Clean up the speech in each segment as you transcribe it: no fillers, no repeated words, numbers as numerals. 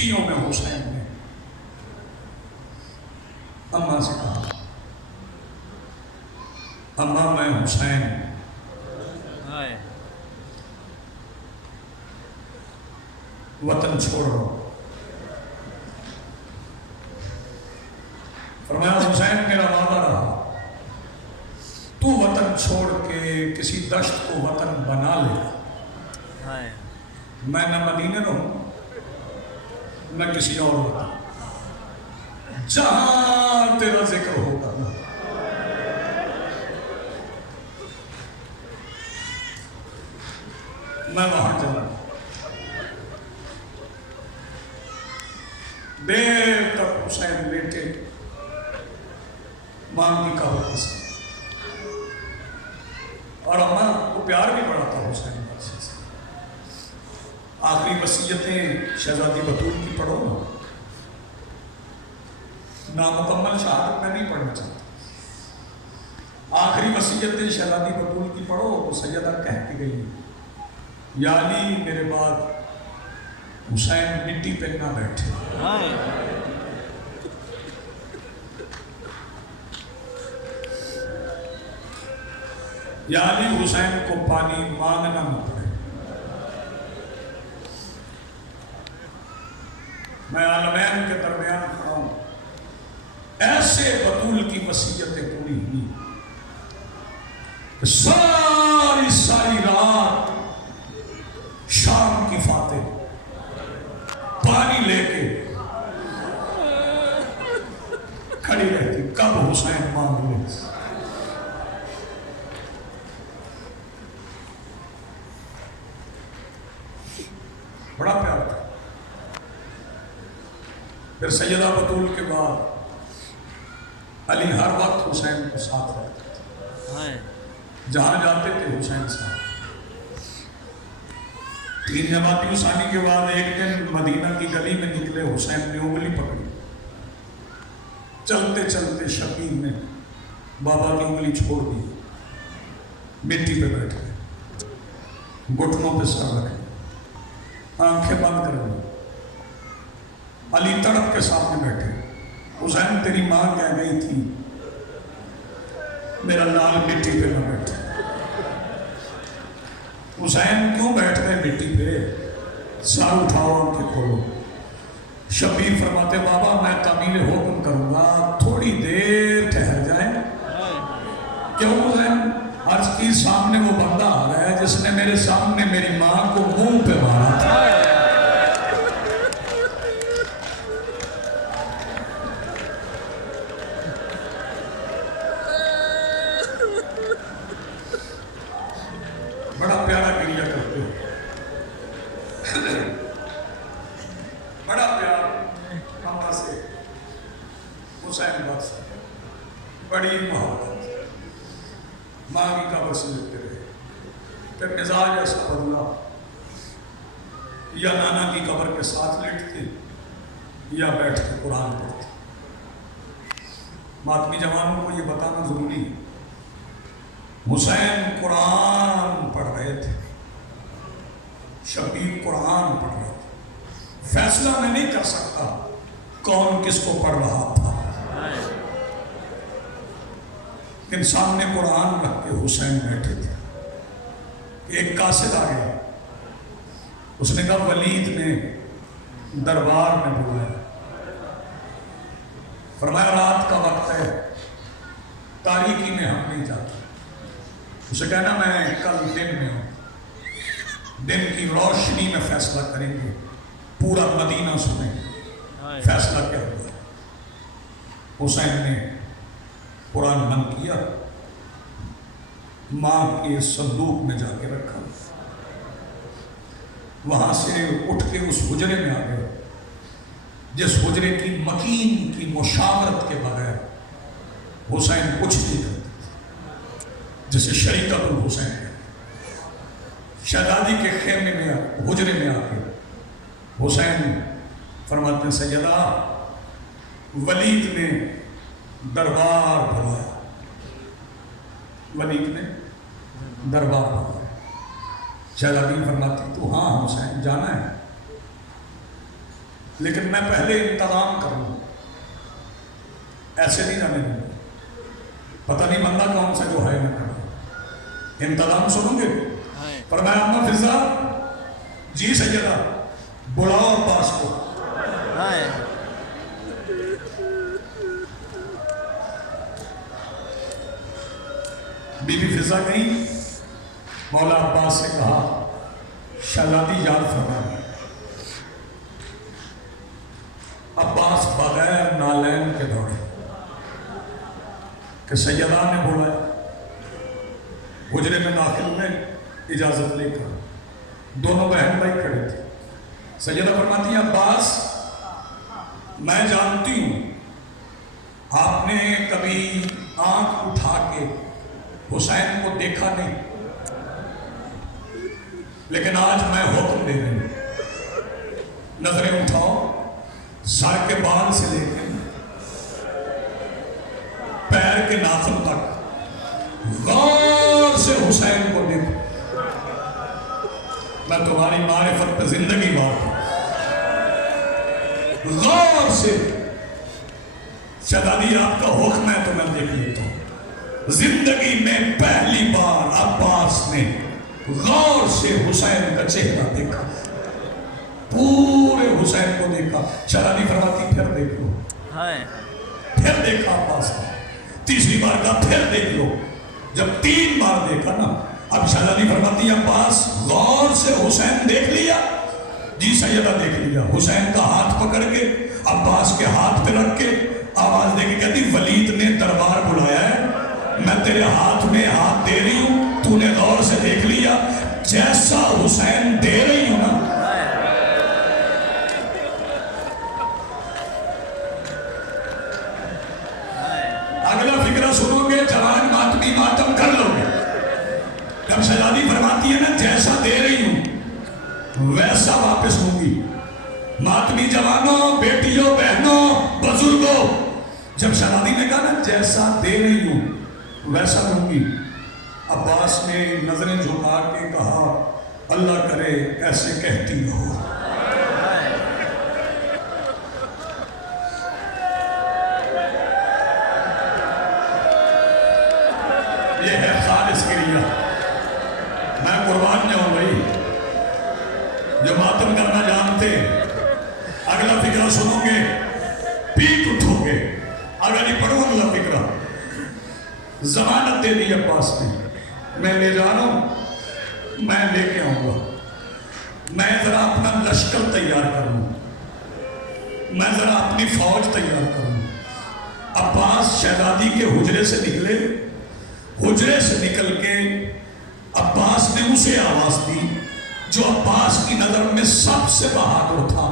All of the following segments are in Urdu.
چٹکیوں میں حسین نے اماں سے کہا اماں میں حسین وطن چھوڑ رہا ہوں۔ فرمایا حسین میرا وعدہ رہا تو وطن چھوڑ کے کسی دشت کو وطن بنا لے، میں نہ مدینے رہوں نہ کسی اور وطن، جہاں تیرا ذکر ہوگا میں وہاں چلا۔ دیر تک حسین بیٹے ماں کی قبر سے، اور اماں کو پیار بھی بڑا تھا حسین سے۔ آخری وصیتیں شہزادی بطول کی پڑھو نا، نامکمل شہادت میں نہیں پڑھنا چاہتا، آخری وصیتیں شہزادی بطول کی پڑھو تو سیدہ کہہ کے گئی یا علی میرے بعد حسین مٹی پہ نہ بیٹھے، یا علی حسین کو پانی مانگنا نہ پڑے۔ میں عالمین کے درمیان کھڑا ہوں، ایسے بطول کی وصیتیں پوری ہوئی کہ ساری رات شام کی فاتح پانی لے کے کھڑی رہتی، کب حسین مانگ لے۔ بڑا پیار تھا۔ پھر سیدہ بطول کے بعد علی ہر وقت حسین کو ساتھ رہتے تھے، جہاں جاتے تھے حسین ساتھ۔ 3 جماعتی ثانی کے بعد ایک دن مدینہ کی گلی میں نکلے، حسین نے انگلی پکڑی، چلتے چلتے شبیر نے بابا کی انگلی چھوڑ دی، مٹی پہ بیٹھ گئے، گھٹنوں پہ سر رکھے، آنکھیں بند کر دی۔ علی تڑپ کے سامنے بیٹھے، حسین تیری ماں کہہ گئی تھی میرا لال مٹی پہ نہ بیٹھے۔ حسین کیوں بیٹھ گئے مٹی پہ؟ سر اٹھاؤ آنکھیں کھولو۔ شبیر فرماتے بابا میں تعمیل حکم کروں گا، تھوڑی دیر ٹھہر جائیں۔ کیوں حسین؟ عرض کی سامنے وہ بندہ آ رہا ہے جس نے میرے سامنے میری ماں کو منہ پہ مارا تھا۔ بڑا پیارا گریہ کرتے ہو، بڑا پیار اماں سے حسین بخش، بڑی محبت، ماں کی قبر سے لگتے رہے۔ پھر مزاج ایسا بدلا، یا نانا کی قبر کے ساتھ لیٹتے یا بیٹھ کے قرآن پڑھتے۔ ماتمی جوانوں کو یہ بتانا ضروری ہے، حسین قرآن پڑھ رہے تھے، شبیر قرآن پڑھ رہے تھے۔ فیصلہ میں نہیں کر سکتا کون کس کو پڑھ رہا تھا، لیکن سامنے قرآن رکھ کے حسین بیٹھے تھے۔ ایک قاصد آ گیا، اس نے کہا ولید نے دربار میں بلایا، فرمایا رات کا وقت ہے، تاریکی میں ہم نہیں جاتے۔ اسے کہنا میں کل دن میں ہوں، دن کی روشنی میں فیصلہ کریں گے، پورا مدینہ سنیں گے فیصلہ کیا ہوا۔ حسین نے قرآن بند کیا، ماں کے صندوق میں جا کے رکھا، وہاں سے اٹھ کے اس حجرے میں آ گئے جس حجرے کی مکین کی مشاورت کے بغیر حسین کچھ نہیں کرتے، جسے شریکت الحسین ہے۔ شہزادی کے خیمے میں حجرے میں آ کے حسین فرماتے ہیں سیدہ ولید نے دربار بلایا، ولید نے دربار بلایا۔ شہزادی فرماتی تو ہاں حسین جانا ہے؟ لیکن میں پہلے انتظام کروں، ایسے نہیں جانے دوں، پتہ نہیں بندہ کون سا جو ہے میں کروں، انتظام سنوں گے؟ فرمایا اما فضا، جی سیدہ بلاؤ عباس کو۔ بی بی فضا گئی، مولا عباس سے کہا شہزادی یاد فرمایا۔ عباس بغیر نالین کے دوڑے کہ سیدہ نے بولا حجرے میں داخل میں اجازت لے کر، دونوں بہن بھائی کھڑے تھے۔ سیدہ فرماتی ہیں عباس میں جانتی ہوں آپ نے کبھی آنکھ اٹھا کے حسین کو دیکھا نہیں، لیکن آج میں حکم دے رہی ہوں، نظریں اٹھاؤ، سر کے بال سے لے کے پیر کے ناخن تک غور سے حسین کو دیکھو۔ میں تمہاری معرفت پہ زندگی بات ہوں، غور سے۔ شہزادی آپ کا حکم ہے تو میں دیکھ لیتا ہوں۔ زندگی میں پہلی بار عباس نے غور سے حسین کا چہرہ دیکھا، پورے حسین کو دیکھا۔ شہزادی فرماتی پھر دیکھ لو، پھر دیکھا عباس نے، تیسری بار کا پھر دیکھ لو۔ جب 3 بار دیکھا نا، اب شہزادی فرماتی ہے عباس غور سے حسین دیکھ لیا؟ جی سیدہ دیکھ لیا۔ حسین کا ہاتھ پکڑ کے عباس کے ہاتھ پہ رکھ کے آواز دے کے کہتی ولید نے دربار بلایا ہے، میں تیرے ہاتھ میں ہاتھ دے رہی ہوں، تو نے غور سے دیکھ لیا؟ جیسا حسین دے رہی ہوں نا، اگلا فکرہ سنو گے جوان ماتمی ماتم کر لو گے۔ جب شہزادی فرماتی ہے نا جیسا دے رہی ہوں ویسا واپس ہوں گی، ماتمی جوانوں، بیٹیوں، بہنوں، بزرگوں، جب شہزادی نے کہا نا جیسا دے رہی ہوں ویسا ہوں گی، عباس نے نظریں جھکا کے کہا اللہ کرے ایسے کہتی رہو۔ یہ ہے خالص کریا، میں قربان جاؤں بھائی، جو ماتم کرنا جانتے۔ اگلا فکرہ سنو گے پیٹ اٹھو گے۔ اگر یہ پڑھو اگلا فکرہ، ضمانت دے دی عباس نے، میں لے جا رہا ہوں، میں لے کے آؤں گا، میں ذرا اپنا لشکر تیار کروں، میں ذرا اپنی فوج تیار کروں۔ عباس شہزادی کے حجرے سے نکلے، حجرے سے نکل کے عباس نے اسے آواز دی جو عباس کی نظر میں سب سے بہادر تھا۔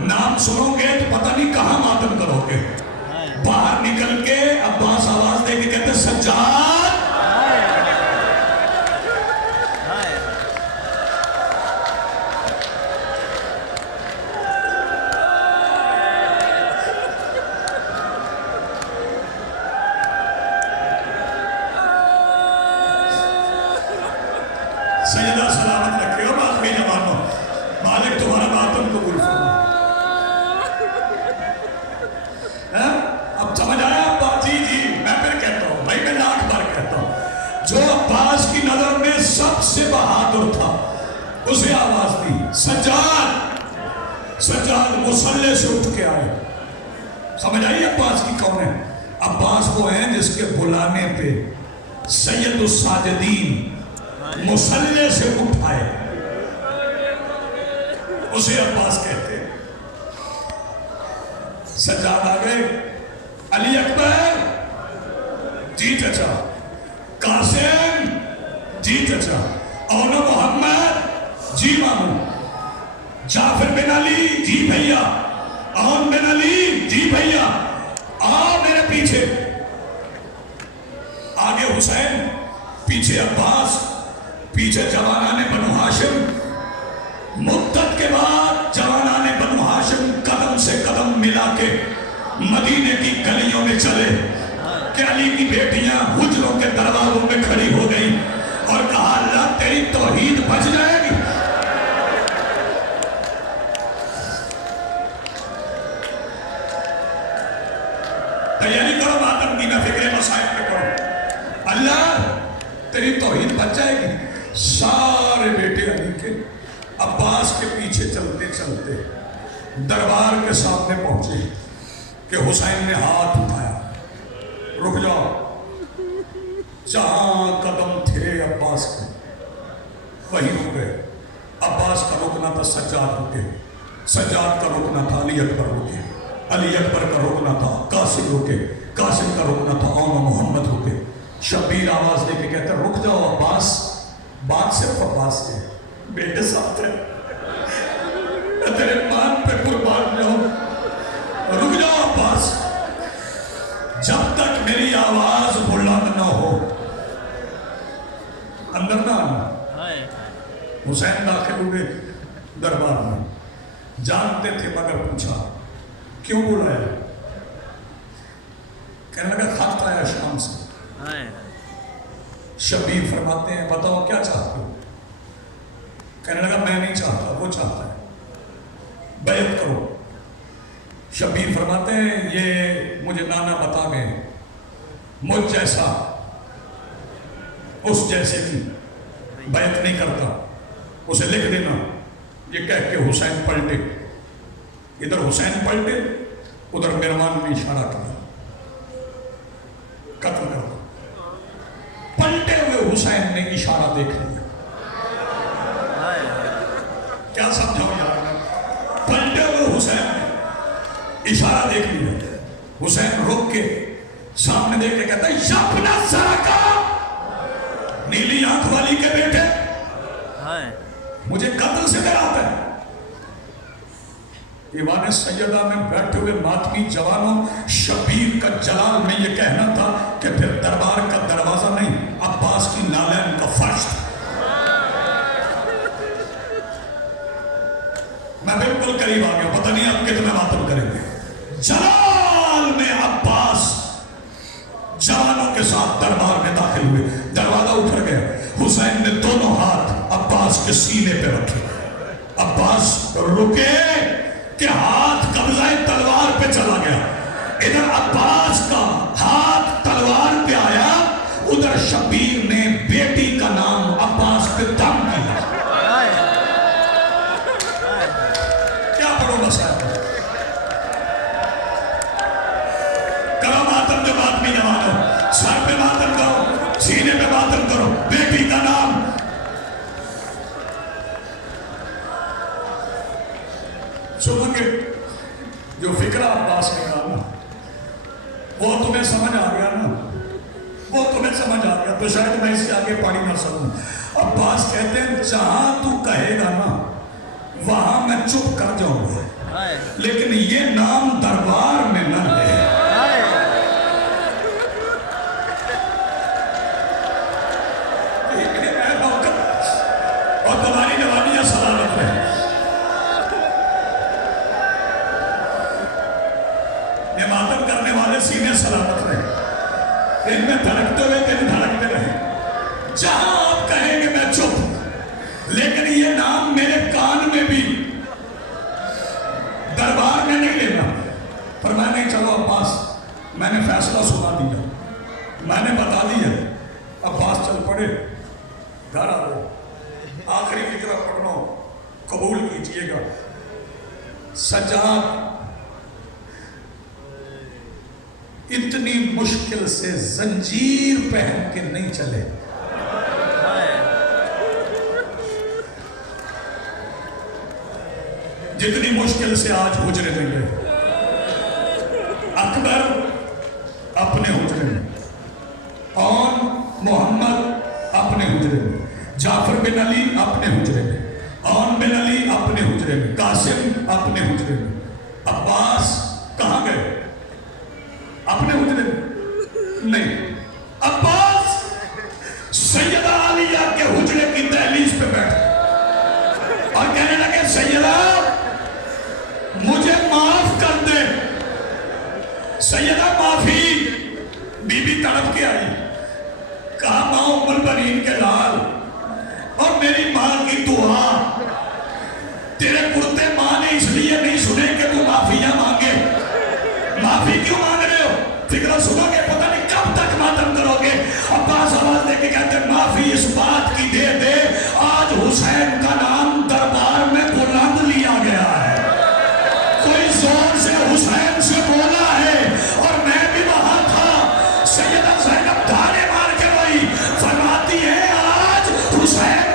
نام سنو گے تو پتہ نہیں کہاں ماتم کرو گے۔ باہر نکل کے عباس آواز دے کے کہتے سجاد، سیدہ سلامت رکھے ہو باقی جوانوں، مالک تمہارا ماتم قبول فرمائے۔ اب سمجھ آیا ابا؟ جی جی، میں پھر کہتا ہوں بھائی، میں لاکھ بار کہتا ہوں، جو عباس کی نظر میں سب سے بہادر تھا اسے آواز دی سجاد۔ سجاد مصلے سے اٹھ کے آئے۔ سمجھ آئی عباس کی کون ہے؟ عباس وہ ہیں جس کے بلانے پہ سید الساجدین مصلے سے اٹھائے، اسے عباس کہتے ہیں۔ سجاد آگئے، علی اکبر، جی چچا، قاسم، جی چچا، اونو محمد، جی مامو، جعفر بن علی، جی بھیا، اون بن علی، جی بھیا، آؤ میرے پیچھے۔ آگے حسین، پیچھے عباس، پیچھے جوانان بنو ہاشم۔ مدت کے بعد جوانان بنو ہاشم قدم سے قدم ملا کے مدینے کی گلیوں میں چلے کہ علی کی بیٹیاں حجروں کے دروازوں میں کھڑی ہو گئی اور کہا اللہ تیری توحید بچ جائے گی۔ تیاری کرو ماتم کی، نہ فکر مسائل پہ کرو، اللہ تیری توحید بچ جائے گی۔ سارے بیٹے علی کے عباس کے پیچھے چلتے چلتے دربار کے سامنے پہنچے کہ حسین نے ہاتھ اٹھایا، رک جاؤ، جہاں قدم تھے عباس کے وہی رک گئے۔ عباس کا رکنا تھا سجاد رکے، سجاد کا رکنا تھا علی اکبر رکے، علی اکبر کا رکنا تھا قاسم رکے، قاسم کا رکنا تھا اون محمد رکے۔ شبیر آواز دے کے کہتا رک جاؤ عباس، بات صرف عباس کے بیٹے ساتھ ہے، تیرے مان پہ قربان جاؤ، رک جاؤ عباس، جب تک میری آواز بلند نہ ہو اندر نہ آنا۔ حسین داخل ہوئے دربار میں، جانتے تھے مگر پوچھا کیوں بلایا؟ کہنے لگا خط آیا شام سے۔ شبیر فرماتے ہیں بتاؤ کیا چاہتے ہو؟ کہنے لگا میں نہیں چاہتا، وہ چاہتا ہے، بیعت کرو۔ شبیر فرماتے ہیں یہ مجھے نانا بتا گئے، مجھ جیسا اس جیسے کی بیعت نہیں کرتا، اسے لکھ دینا۔ یہ کہہ کے حسین پلٹے، ادھر حسین پلٹے، ادھر مروان نے اشارہ کیا قتل کر دو۔ پلٹے ہوئے حسین نے اشارہ دیکھ لیا، کیا سمجھاؤ یار؟ پلٹے ہوئے حسین نے اشارہ دیکھ لیا۔ حسین رک کے سامنے دیکھ کے کہتا ہے یابنا سرکا، نیلی آنکھ والی کے بیٹے مجھے قتل سے ڈراتا ہے۔ ایوان سیدہ میں بیٹھے ہوئے ماتمی جوانوں، شبیر کا جلال میں یہ کہنا تھا کہ پھر دربار کا دروازہ نہیں، عباس کی نالین کا فرش تھا۔ میں بالکل قریب آ گیا، پتہ نہیں آپ کتنا ماتم کریں گے۔ جلال میں عباس جوانوں کے ساتھ دربار میں داخل ہوئے، دروازہ اٹھ گیا۔ حسین نے دونوں ہاتھ عباس کے سینے پہ رکھے، عباس رکے کہ ہاتھ قبضہ تلوار پہ چلا گیا، ادھر عباس کا ہاتھ تلوار پہ آیا، ادھر شبیر نے بیٹی کا نام عباس پہ دم کیا۔ کیا پڑھو مسائل کرو، ماتم جو ماتمی جوانو، سر پہ ماتم کرو، سینے پہ ماتم کرو، بیٹی کا نام۔ سنو گے جو فکرہ عباس نے کہا نا وہ تمہیں سمجھ آ گیا نا، وہ تمہیں سمجھ آ گیا، تو شاید میں اس سے آگے پڑھی نہ سکوں۔ عباس کہتے ہیں جہاں تو کہے گا نا وہاں میں چپ کر جاؤں گا، لیکن یہ نام دربار میں نہ لے۔ اور تمہاری جوانیاں سلامت رہے۔ یہ ماتم کرنے والے سینے سلامت رہے، ان میں دھڑکتے ہوئے دن دھڑکتے رہے۔ جہاں آپ کہیں گے میں چپ، لیکن یہ نام میرے کان میں بھی دربار میں نہیں لینا۔ فرمایا نہیں چلو عباس، میں نے فیصلہ سنا دیا، میں نے بتا دیا۔ عباس چل پڑے، گھر آ گئے، آخری فکرہ پڑھنا قبول کیجئے گا۔ سجاد اتنی مشکل سے زنجیر پہن کے نہیں چلے، جتنی مشکل سے آج حجرے میں گئے۔ اکبر اپنے حجرے میں، اور محمد اپنے حجرے میں، جعفر بن علی اپنے حجرے میں، عون بن علی اپنے حجرے میں، قاسم اپنے حجرے میں۔ عباس کہاں گئے؟ اپنے حجرے میں نہیں، عباس سیدہ عالیہ کے حجرے کی دہلیز پہ بیٹھے اور کہنے لگے سیدہ مجھے معاف کر دے۔ سیدہ معافی، بی بی تڑپ کے آئی، کہا ماں ام البنین کے لال اور میری ماں کی دعا، تیرے کرتے ماں نے اس لیے نہیں سنے کہ تو معافیاں مانگے، معافی کیوں مانگ رہے ہو؟ بھی کہتے ہیں معافی اس بات کی دے دے آج حسین کا نام دربار میں بلند لیا گیا ہے. کوئی زور سے حسین سے بولا ہے اور میں بھی وہاں تھا. سیدہ زینب تانے مار کے وہی فرماتی ہے آج حسین